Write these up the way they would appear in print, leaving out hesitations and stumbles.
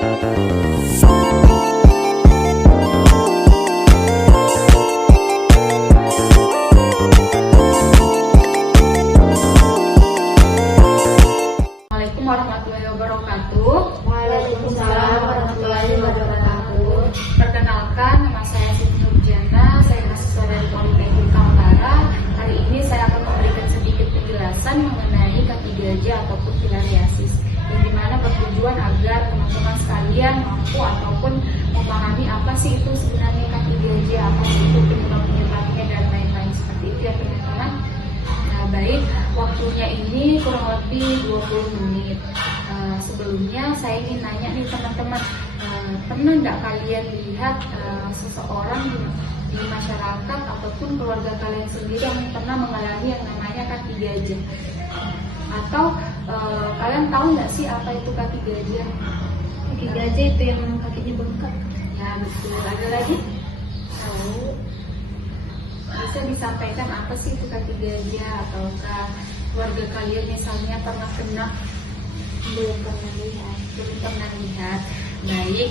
Assalamualaikum warahmatullahi wabarakatuh. Waalaikumsalam warahmatullahi wabarakatuh. Perkenalkan, nama saya Siti Nurjana, saya mahasiswa dari Politeknik Kaltara. Hari ini saya akan memberikan sedikit penjelasan mengenai kaki gajah ataupun filariasis, yang dimana bertujuan agar teman-teman sekalian mampu ataupun memahami apa sih itu sebenarnya kaki gajah, apa sih itu penyebab-penyebabnya dan lain-lain seperti itu ya teman-teman. Nah, baik, waktunya ini kurang lebih 20 menit. Sebelumnya saya ingin nanya nih teman-teman, pernah nggak kalian lihat seseorang di masyarakat ataupun keluarga kalian sendiri yang pernah mengalami yang namanya kaki gajah? Atau kalian tahu nggak sih apa itu kaki gajah? Kaki gajah itu yang kakinya bengkak. Ya betul. Ada lagi? Tahu? Bisa disampaikan apa sih itu kaki gajah? Ataukah keluarga kalian misalnya pernah kena? Belum pernah lihat. Belum pernah lihat. Baik,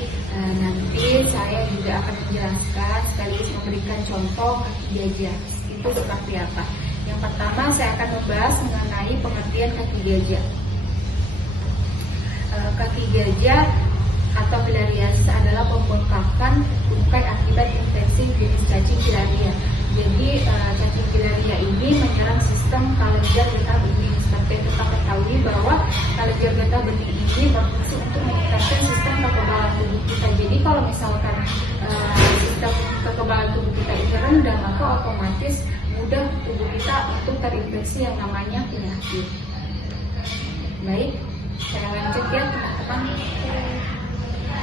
nanti saya juga akan menjelaskan sekaligus memberikan contoh kaki gajah itu seperti apa. Yang pertama saya akan membahas mengenai pengertian kaki gajah. Kaki gajah atau filariasis adalah pembengkakan tungkai akibat infeksi jenis cacing filaria. Jadi cacing filaria ini menyerang sistem kelenjar getah bening. Seperti kita ketahui bahwa kelenjar getah bening ini berfungsi untuk meningkatkan sistem kekebalan tubuh kita. Jadi kalau misalkan sistem kekebalan tubuh kita ini rendah, maka otomatis mudah tubuh kita untuk terinfeksi yang namanya penyakit. Baik, saya lanjut ya teman-teman.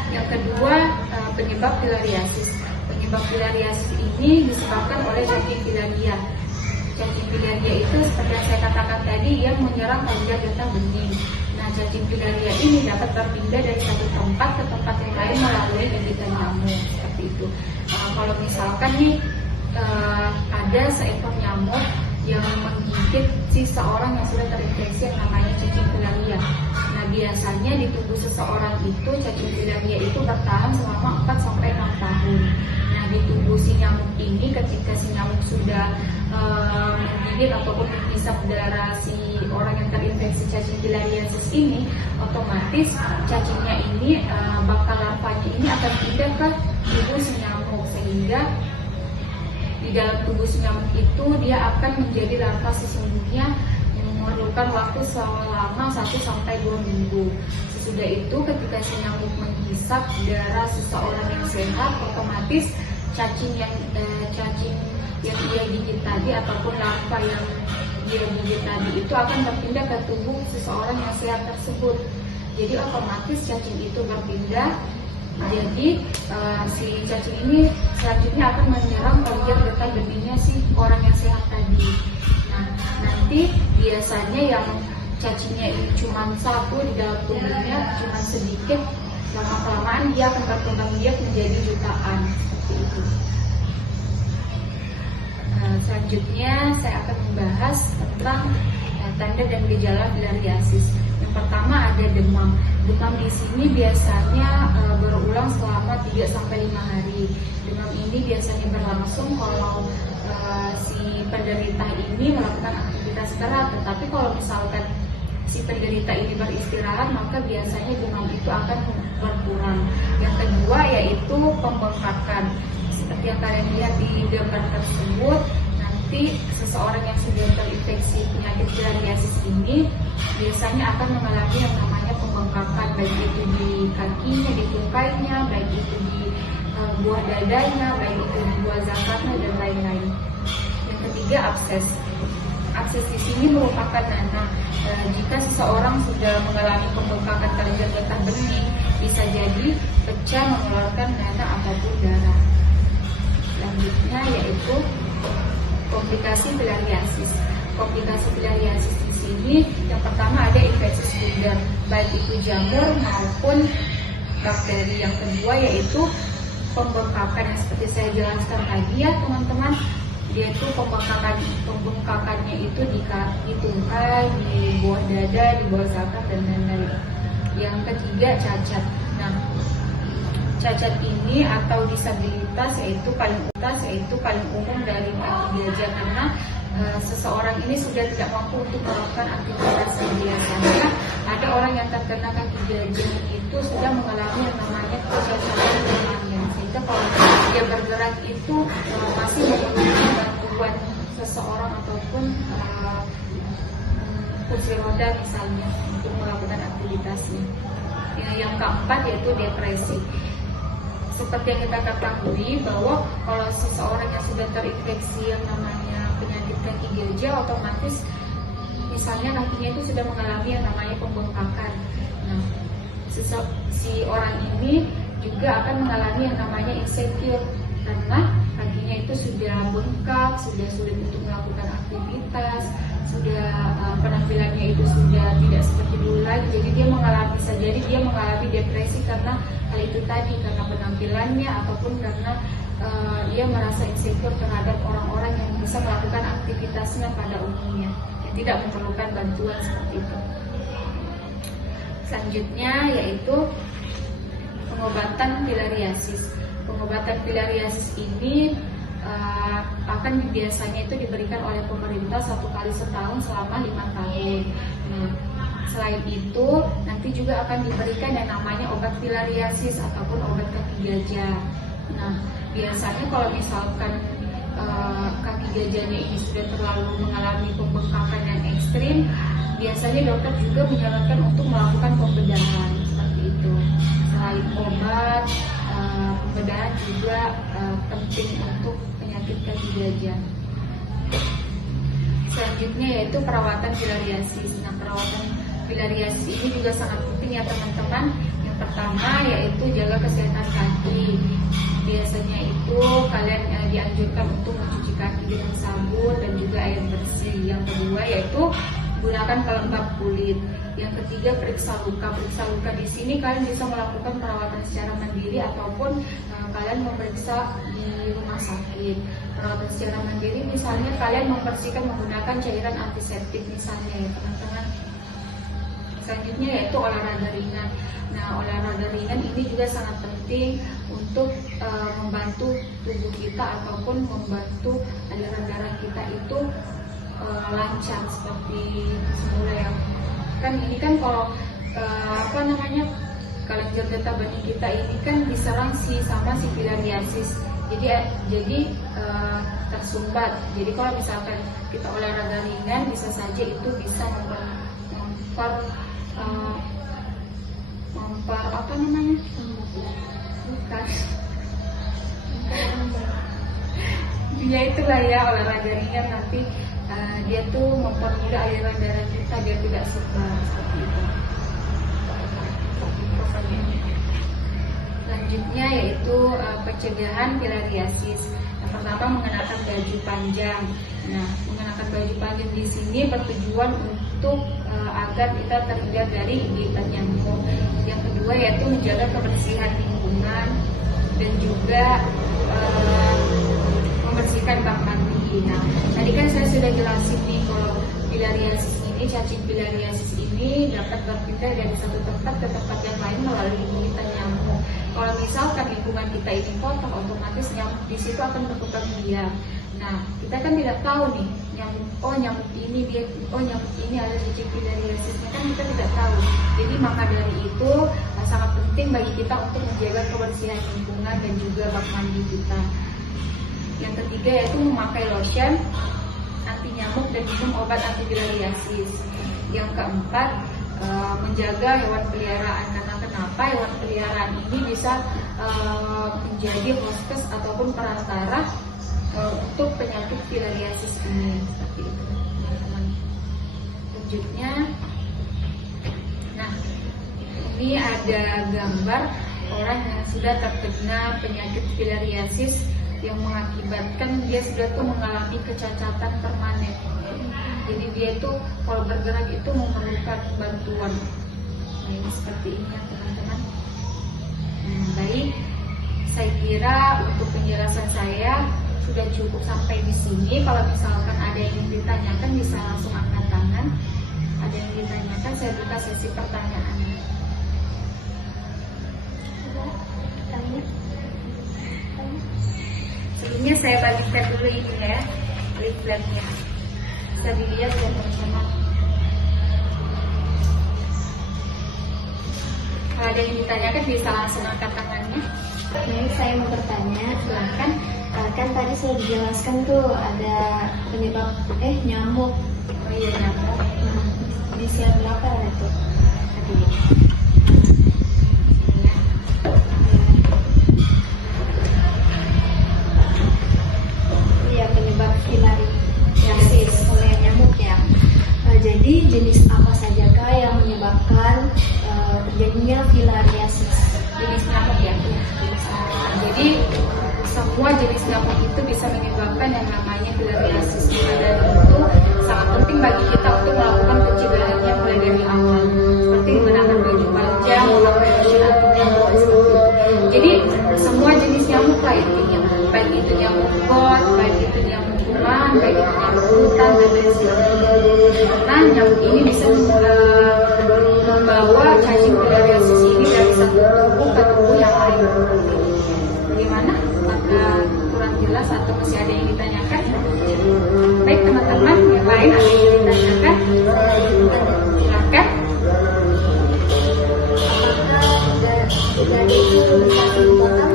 Yang kedua, penyebab filariasis. Penyebab filariasis ini disebabkan oleh cacing filaria. Cacing filaria itu seperti yang saya katakan tadi yang menyerang kelenjar getah bening. Nah, cacing filaria ini dapat berpindah dari satu tempat ke tempat yang lain melalui gigitan nyamuk seperti itu. Kalau misalkan nih ada seekor nyamuk yang menggigit seseorang yang sudah terinfeksi yang namanya cacing filaria. Nah, biasanya di tubuh seseorang itu cacing filaria itu bertahan selama 4-6 tahun. Nah, di tubuh si nyamuk ini ketika si nyamuk sudah menggigit ataupun menghisap darah si orang yang terinfeksi cacing filariasis ini, otomatis cacingnya ini larvanya ini akan pindah ke tubuh si nyamuk, sehingga di dalam tubuh si nyamuk itu dia akan menjadi larva sesungguhnya yang memerlukan waktu selama 1-2 minggu. Sesudah itu ketika si nyamuk menghisap darah seseorang yang sehat, otomatis cacing yang dia gigit tadi ataupun larva yang dia gigit tadi itu akan berpindah ke tubuh seseorang yang sehat tersebut. Jadi otomatis cacing itu berpindah. Jadi si cacing ini selanjutnya akan menyerang kelenjar getah beningnya si orang yang sehat tadi. Nah, nanti biasanya yang cacingnya ini cuma satu di dalam tubuhnya, cuma sedikit, lama-kelamaan dia akan berkembang biak menjadi jutaan seperti itu. Selanjutnya saya akan membahas tentang tanda dan gejala filariasis. Yang pertama ada demam. Demam di sini biasanya berulang selama 3-5 hari. Demam ini biasanya berlangsung kalau si penderita ini melakukan aktivitas berat. Tetapi kalau misalkan si penderita ini beristirahat, maka biasanya demam itu akan berkurang. Yang kedua yaitu pembengkakan. Seperti yang kalian lihat di gambar tersebut, nanti seseorang yang sudah terinfeksi penyakit filariasis ini biasanya akan mengalami yang namanya pembengkakan, baik itu di kakinya, di tungkainya, baik itu di buah dadanya, baik itu di buah zakatnya dan lain-lain. Yang ketiga abses. Abses di sini merupakan nanah. Jika seseorang sudah mengalami pembengkakan kelenjar getah bening, bisa jadi pecah mengeluarkan nanah ataupun darah. Selanjutnya yaitu komplikasi filariasis. Komplikasi filariasis di sini yang pertama ada infeksi sekunder, baik itu jamur maupun bakteri. Yang kedua yaitu pembengkakan yang seperti saya jelaskan tadi ya teman-teman, yaitu pembengkakannya itu di kaki, tungkai, di bawah dada, di bawah zakat dan lain-lain. Yang ketiga cacat. Nah, Nah, cacat ini atau disabilitas yaitu paling umum dari kaki gajah, karena seseorang ini sudah tidak mampu untuk melakukan aktivitas yang biasanya. Ada orang yang terkena kaki gajah itu sudah mengalami yang namanya kecacatan permanen, sehingga kalau dia bergerak itu masih membutuhkan bantuan seseorang ataupun kursi roda misalnya untuk melakukan aktivitasnya. Yang keempat yaitu depresi. Seperti yang kita ketahui bahwa kalau seseorang yang sudah terinfeksi yang namanya penyakit kaki gajah, otomatis misalnya kakinya itu sudah mengalami yang namanya pembengkakan. Nah, si orang ini juga akan mengalami yang namanya insecure, karena kakinya itu sudah bengkak, sudah sulit untuk melakukan aktivitas, sudah penampilannya itu sudah tidak seperti dulu lagi. Jadi dia mengalami depresi karena hal itu tadi, karena penampilannya ataupun karena dia merasa insecure terhadap orang-orang yang bisa melakukan aktivitasnya pada umumnya, yang tidak memerlukan bantuan seperti itu. Selanjutnya yaitu pengobatan filariasis. Pengobatan filariasis ini akan biasanya itu diberikan oleh pemerintah 1 kali setahun selama 5 tahun. Nah, selain itu nanti juga akan diberikan yang namanya obat filariasis ataupun obat kaki gajah. Nah, biasanya kalau misalkan kaki gajahnya ini sudah terlalu mengalami pembengkakan yang ekstrim, biasanya dokter juga menyarankan untuk melakukan pembedahan seperti itu. Selain obat, pembedahan juga penting untuk penyakit kaki gajah. Selanjutnya yaitu perawatan filariasis. Nah, perawatan filariasis ini juga sangat penting ya teman-teman. Yang pertama yaitu jaga kesehatan kaki. Biasanya itu kalian dianjurkan untuk mencuci kaki dengan sabun dan juga air bersih. Yang kedua yaitu gunakan pelembab kulit. Yang ketiga periksa luka. Periksa luka di sini kalian bisa melakukan perawatan secara mandiri ataupun kalian memeriksa di rumah sakit. Perawatan secara mandiri misalnya kalian membersihkan menggunakan cairan antiseptik misalnya ya teman-teman. Selanjutnya yaitu olahraga ringan. Nah, olahraga ringan ini juga sangat penting untuk membantu tubuh kita ataupun membantu aliran darah kita itu lancar seperti semula ya. Kan ini kan kalau kelenjar getah benih kita ini kan diserang sama si filariasis. Jadi tersumbat. Jadi kalau misalkan kita olahraga ringan bisa saja itu bisa dia itulah ya olahraga ringan nanti dia tuh mempermudah aliran darah kita biar tidak sumbat seperti itu. Selanjutnya yaitu pencegahan filariasis. Yang pertama mengenakan baju panjang. Nah, mengenakan baju panjang di sini bertujuan untuk agar kita terhindar dari gigitan nyamuk. Yang kedua yaitu menjaga kebersihan lingkungan dan juga membersihkan bak mandi. Nah, tadi kan saya sudah jelasin nih kalau filariasis ini, cacing filariasis ini dapat berpindah dari satu tempat ke tempat yang lain melalui gigitan nyamuk. Kalau misalkan lingkungan kita ini kotor, otomatis nyamuk di situ akan berkembang biak. Nah, kita kan tidak tahu nih nyamuk ini ada cacing filariasisnya, kan kita tidak tahu. Jadi maka dari itu sangat penting bagi kita untuk menjaga kebersihan lingkungan dan juga bak mandi kita. Yang ketiga yaitu memakai lotion anti nyamuk dan minum obat anti filariasis. Yang keempat menjaga hewan peliharaan, karena kenapa hewan peliharaan ini bisa menjadi hostess ataupun perantara untuk penyakit filariasis ini seperti itu teman-teman. Selanjutnya, nah ini ada gambar orang yang sudah terkena penyakit filariasis yang mengakibatkan dia sudah tuh mengalami kecacatan permanen. Jadi dia itu kalau bergerak itu memerlukan bantuan. Nah, ini seperti ini ya teman-teman. Baik, saya kira untuk penjelasan saya sudah cukup sampai di sini. Kalau misalkan ada yang ingin ditanyakan bisa langsung angkat tangan. Ada yang ditanyakan, saya buka sesi pertanyaan. Ini saya bagikan dulu ini ya, leafletnya. Bisa dilihat ya teman-teman. Kalau ada yang ditanyakan bisa langsung angkat tangannya. Ini saya mau bertanya, silahkan. Kan tadi sudah dijelaskan tuh ada penyebab nyamuk. Oh iya, nyamuk. Nah, di slide berapa itu? Iya, penyebab filariasis oleh nyamuk ya. Jadi jenis apa sajakah yang menyebabkan terjadinya filariasis? Jenis nyamuk ya. Jadi semua jenis nyamuk itu bisa menyebabkan yang namanya filariasis, dan itu sangat penting bagi kita untuk melakukan pencegahannya mulai dari awal, seperti menggunakan baju panjang, memakai lotion anti nyamuk seperti itu. Jadi semua jenis nyamuk lah intinya, baik itu nyamuk got, baik itu nyamuk kuman, baik itu nyamuk hutan dan lain sebagainya. Nah, nyamuk ini bisa membawa cacing filariasis ini dari satu tubuh ke tubuh yang lain. Bagaimana? Apakah kurang jelas atau masih ada yang ditanyakan? Baik teman-teman, yang lain ada yang ditanyakan? Silakan. Apakah itu bisa dibakar?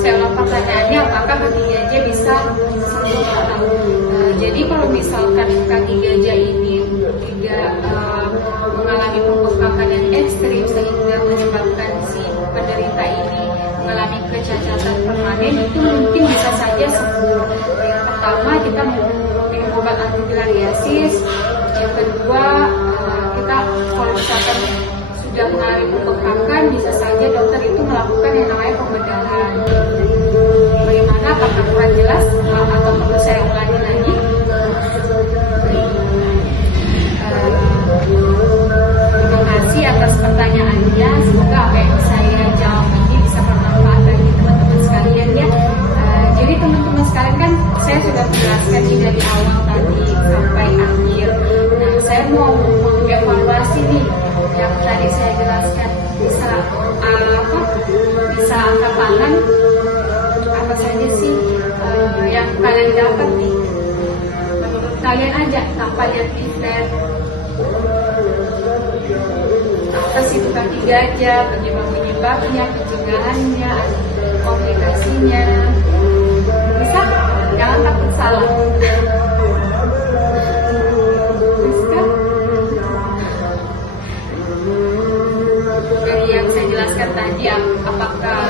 Saya ulang pertanyaannya, apakah kaki gajah bisa dibakar? Jadi kalau misalkan kaki gajah ini tidak mengalami pembengkakan yang ekstrim sehingga menyebabkan si penderita ini mengalami kecacatan permanen, itu mungkin bisa saja sembuh. Yang pertama, kita minum obat antifilariasis. Yang kedua, kita kalau misalkan sudah mengalami pembengkakan, bisa saja dokter itu melakukan yang namanya pembedahan. Bagaimana? Apakah kurang jelas atau perlu saya ulangi lagi? Terima kasih atas pertanyaannya. Semoga apa yang saya jawab ini bisa bermanfaat bagi teman-teman sekalian ya. Jadi teman-teman sekalian kan saya sudah menjelaskan ini dari awal tadi sampai akhir. Nah, saya mau evaluasi nih yang tadi saya jelaskan. Bisa angkat tangan, apa saja sih yang kalian dapat nih? Menurut kalian aja tanpa lihat leaflet. Atas itu kaki gajah, penyebab-penyebabnya, pencegahannya, komplikasinya. Bisa? Jangan takut salah. Bisa? Dari yang saya jelaskan tadi, apakah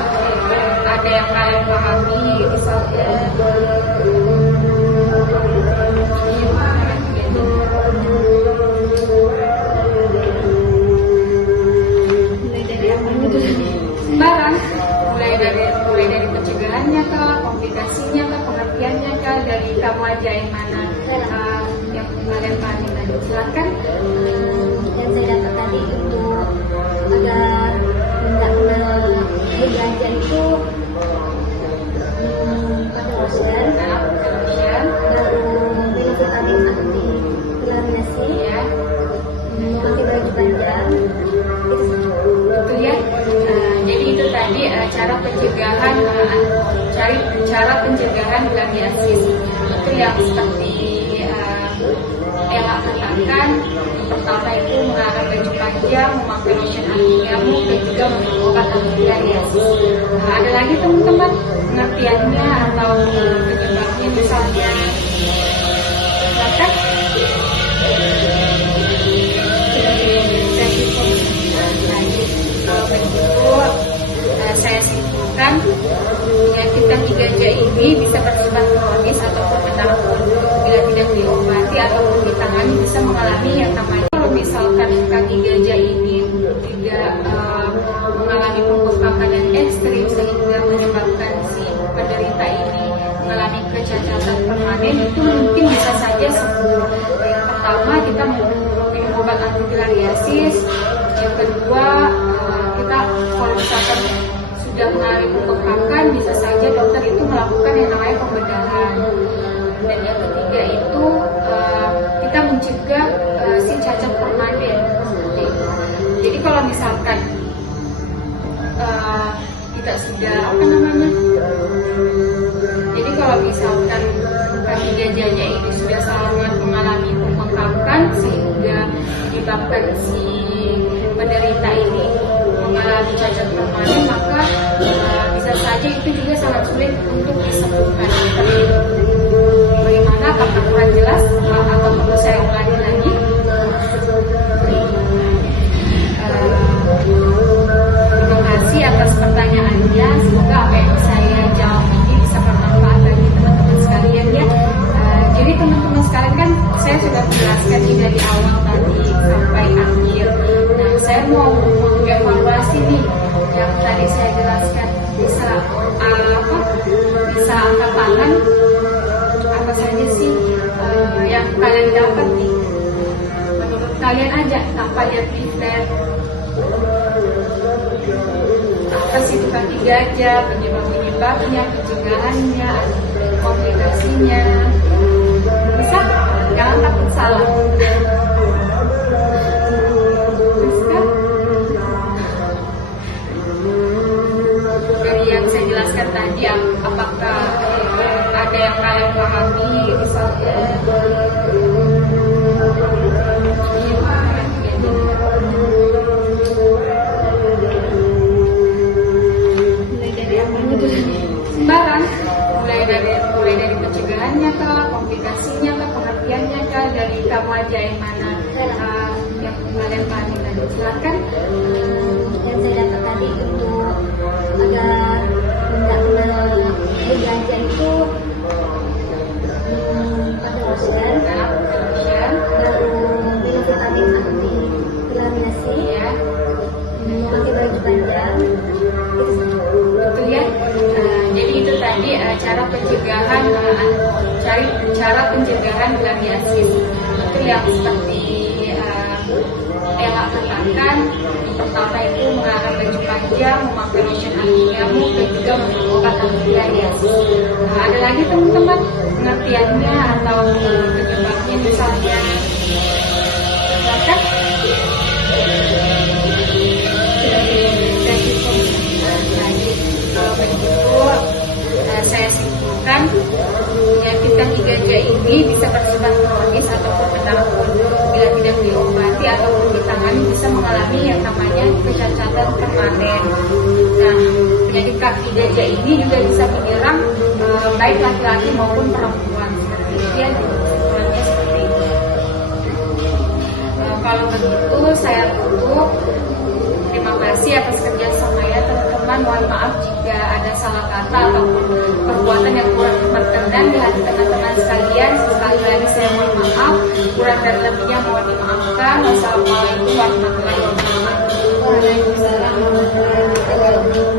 ada yang kalian pahami? Misalnya barang, mulai dari pencegahannya kah, komplikasinya kah, pengertiannya kah, dari kamu aja yang mana yang kalian pahami tadi. Silakan. Yang saya dapat tadi untuk agar tidak kena gajah itu pakai lotion, lalu minum vitamin anti-filariasi, Ya, pakai baju panjang. itu ya. Jadi itu tadi cara pencegahan, cara pencegahan filariasis. Itu yang seperti Ella katakan. Yang pertama itu mengenakan baju panjang, memakai lotion anti nyamuk, dan juga minum obat anti filariasis. Ada lagi teman-teman pengertiannya atau penyebabnya misalnya. Silakan. Kalau begitu saya simpulkan penyakit kaki gajah ini bisa bersifat kronis ataupun menahun. Bila tidak diobati ataupun ditangani bisa mengalami yang namanya, kalau misalkan kaki gajah ini tidak mengalami pembengkakan yang ekstrim sehingga menyebabkan si penderita ini mengalami kecacatan permanen, itu mungkin bisa saja sembuh. Yang pertama, kita minum obat antifilariasis. Yang kedua, kita kalau misalkan sudah mengalami pembengkakan, bisa saja dokter itu melakukan yang namanya pembedahan. Dan yang ketiga itu kita mencegah si cacat permanen. Jadi kalau misalkan kita sudah namanya. Jadi kalau misalkan kaki gajahnya ini sudah sangat mengalami pembengkakan sehingga menyebabkan si penderita ini mengalami cacat permanen, maka bisa saja itu juga sangat sulit untuk disembuhkan. Bagaimana? Apakah kurang jelas atau perlu saya ulangi lagi? Terima kasih atas pertanyaannya. Semoga apa yang saya jawab ini bisa bermanfaat bagi teman-teman sekalian ya. Jadi teman-teman sekalian kan saya sudah menjelaskan ini dari awal tadi sampai akhir. Nah, saya mau mengevaluasi nih yang tadi saya jelaskan. Bisa angkat tangan, apa saja sih yang kalian dapat nih? Menurut kalian aja tanpa lihat leaflet. Apa sih itu kaki gajah, penyebab-penyebabnya, pencegahannya, komplikasinya? Bisa? Jangan takut salah. Bisa? Dari yang saya jelaskan tadi, apakah ada yang kalian pahami? Misalnya sembarang, mulai dari pencegahannya kah, komplikasinya kah, pengertiannya kah, dari kamu aja yang mana yang kalian pahami tadi. Silakan. Yang saya dapat tadi untuk agar tidak kenal gajah itu ada lotion, baru minum vitamin anti inflamasi, ya, pakai baju panjang. Betul ya. Jadi itu tadi cara pencegahan bilariasis. Itu yang seperti Ella katakan. Pertama itu mengenakan baju panjang, memakai lotion anti nyamuk, dan juga minum obat anti bilariasis. Ada lagi teman-teman pengertiannya atau penyebabnya misalnya. Silakan. Kalau begitu saya simpulkan penyakit kaki gajah ini bisa bersifat kronis ataupun menahun. Bila tidak diobati ataupun ditangani bisa mengalami yang namanya kecacatan permanen. Nah, penyakit kaki gajah ini juga bisa menyerang baik laki-laki maupun perempuan. Seperti itu ya, kesimpulannya seperti itu. Kalau begitu saya tutup. Terima kasih atas kerjasamanya teman-teman. Mohon maaf jika ada salah kata ataupun perbuatan yang kurang berkenan di hati teman-teman sekalian. Sekali lagi saya mohon maaf. Kurang dan lebihnya mohon dimaafkan. Wassalamualaikum warahmatullahi wabarakatuh. Waalaikumsalam warahmatullahi wabarakatuh.